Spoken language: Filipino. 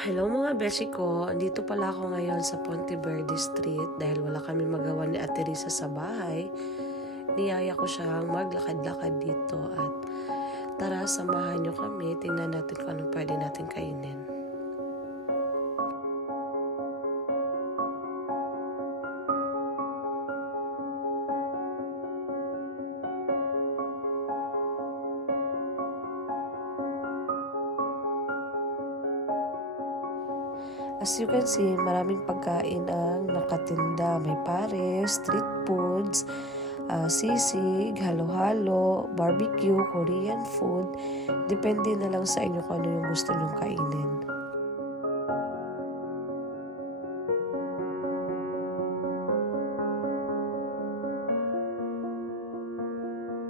Hello mga beshi ko, andito pala ako ngayon sa Ponte Verde Street dahil wala kami magawa ni Ate Risa sa bahay. Niyaya ko siyang maglakad-lakad dito at tara samahan niyo kami, tingnan natin kung anong pwede natin kainin. As you can see, maraming pagkain ang nakatinda. May pares, street foods, sisig, halo-halo, barbecue, Korean food. Depende na lang sa inyo kung ano yung gusto nyong kainin.